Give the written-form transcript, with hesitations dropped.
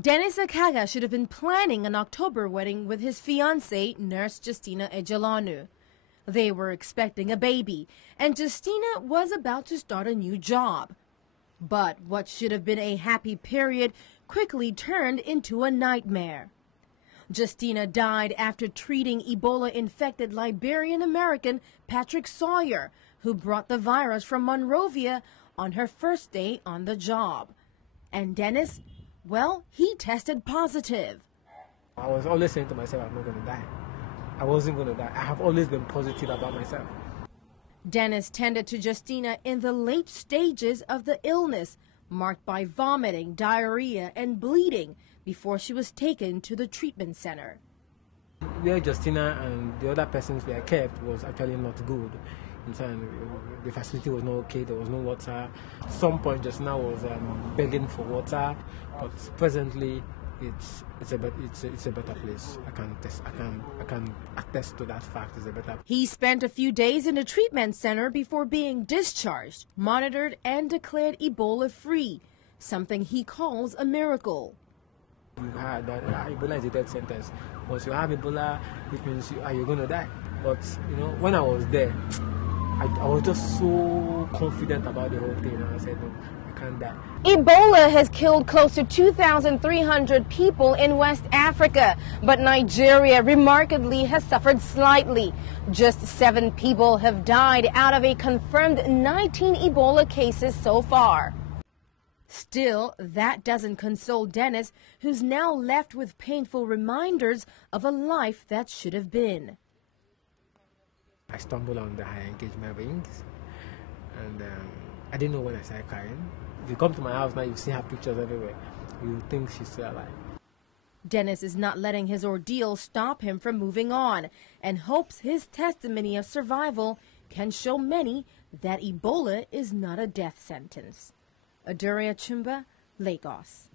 Dennis Akaga should have been planning an October wedding with his fiancée, Nurse Justina Ejelonu. They were expecting a baby, and Justina was about to start a new job. But what should have been a happy period quickly turned into a nightmare. Justina died after treating Ebola-infected Liberian-American Patrick Sawyer, who brought the virus from Monrovia on her first day on the job. And Dennis, well, he tested positive. I was always saying to myself, I'm not going to die. I wasn't going to die. I have always been positive about myself. Dennis tended to Justina in the late stages of the illness, marked by vomiting, diarrhea, and bleeding, before she was taken to the treatment center. Where Justina and the other persons were kept was actually not good. In fact, the facility was not okay, there was no water. At some point, Justina was begging for water, but presently it's a better place. I can attest to that fact. It's a better. He spent a few days in a treatment center before being discharged, monitored, and declared Ebola-free, something he calls a miracle. You had that Ebola is a death sentence. Once you have Ebola, it means you're going to die. But you know, when I was there, I was just so confident about the whole thing, and I said, no, I can't die. Ebola has killed close to 2,300 people in West Africa, but Nigeria remarkably has suffered slightly. Just 7 people have died out of a confirmed 19 Ebola cases so far. Still, that doesn't console Dennis, who's now left with painful reminders of a life that should have been. I stumbled on the high engagement rings, and I didn't know when I started crying. If you come to my house now, you see her pictures everywhere. You think she's still alive. Dennis is not letting his ordeal stop him from moving on, and hopes his testimony of survival can show many that Ebola is not a death sentence. Aduria Chumba, Lagos.